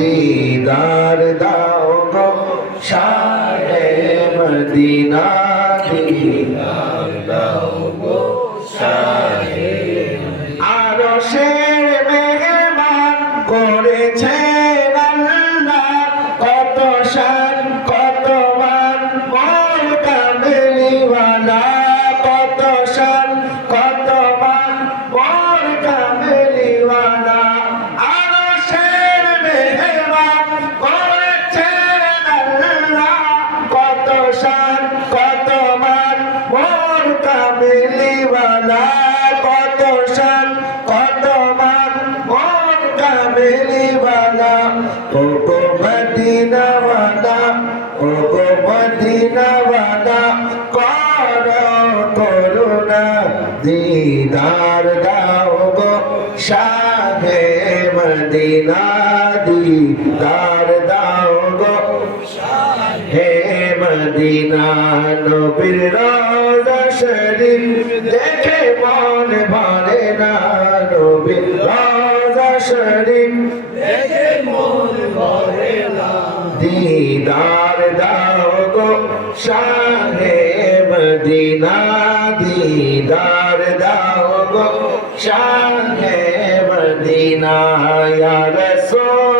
দিদার দাও গো শাহে মদিনা দিদার দাও গো শাহে আরও শের মেহমান করেছেন শান কত মান? মোর কামেলিওয়ালা কত কর করুণা দিদার দাও গো। শাহে মদিনা দিদার দাও মদিনা নবীর রওজা শরীফ দেখে মন ভরে না নবীর রওজা শরীফ দেখে মন ভরে না। দিদার দাও গো শাহে মদিনা, দিদার দাও গো শাহে মদিনা। ইয়া রাসূলুল্লাহ